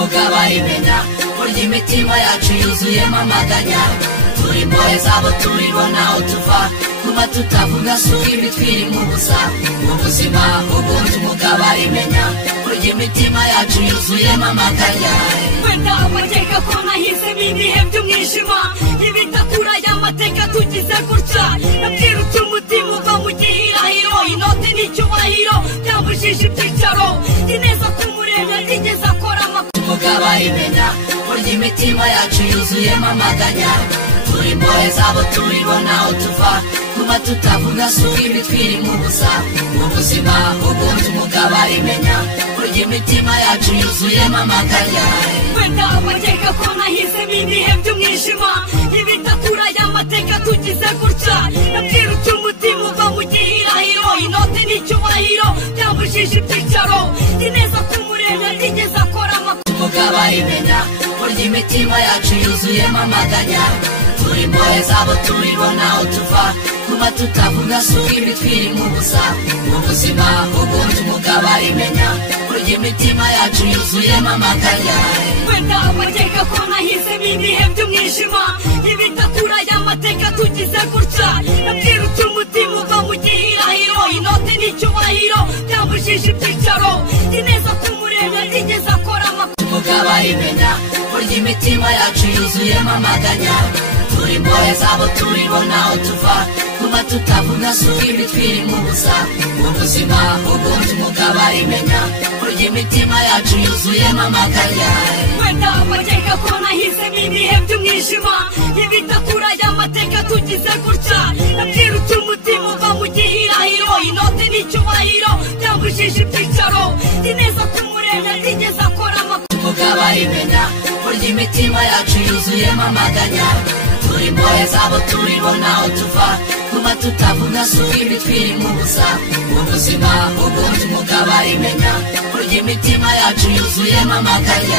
umugabo arimenya burya imitima yacu yuzuyemo amaganya turi imbohe zabo turibona aho tuva kuba tutavuga suko ibitwiri mu busa ubuzima ubundi umugabo arimenya burya imitima yacu yuzuyemo amaganya wenda amateka ko nahisemo ibihe by'umwijima ibitakura y'amateka tugize gutya nabyirutse umutima uva mu gihirahiro inote n'icyubahiro byambujije ibyicaro ndi neza ko umuremyi atigeze akora umugabo arimenya burya imitima yacu yuzuyemo amaganya turi imbohe zabo turibona aho tuva kuba tutavuga suko ibitwiri mu busa ubuzima ubundi umugabo arimenya burya imitima yacu yuzuyemo amaganya wenda amateka ko nahisemo ibihe by'umwijima ibitakura y'amateka tugize gutya nabyirutse umutima uva mu gihirahiro inote n'icyubahiro byambujije ibyicaro ndi neza ko umuremyi atigeze akora umugabo arimenya burya imitima yacu yuzuyemo amaganya turi imbohe zabo turibona aho tuva kuba tutavuga suko ibitwiri mu busa ubuzima ubundi umugabo arimenya burya imitima yacu yuzuyemo amaganya wenda amateka ko nahisemo ibihe by'umwijima ibitakura y'amateka tugize gutya nabyirutse umutima uva mu gihirahiro inote n'icyubahiro byambujije ibyicaro ndi neza ko umuremyi atigeze akora umugabo arimenya burya imitima yacu yuzuyemo amaganya turi imbohe zabo turibona aho tuva kuba tutavuga suko ibitwiri mu busa ubuzima ubundi umugabo arimenya burya imitima yacu yuzuyemo amaganya wenda amateka ko nahisemo ibihe by'umwijima ibitakura y'amateka tugize gutya nabyirutse umutima uva mu gihirahiro inote n'icyubahiro byambujije ibyicaro ndi neza ko umuremyi atigeze akora umugabo arimenya burya imitima yacu yuzuyemo amaganya turi imbohe zabo turibona aho tuva kuba tutavuga suko ibitwiri mu busa ubuzima ubundi umugabo arimenya burya imitima yacu yuzuyemo amaganya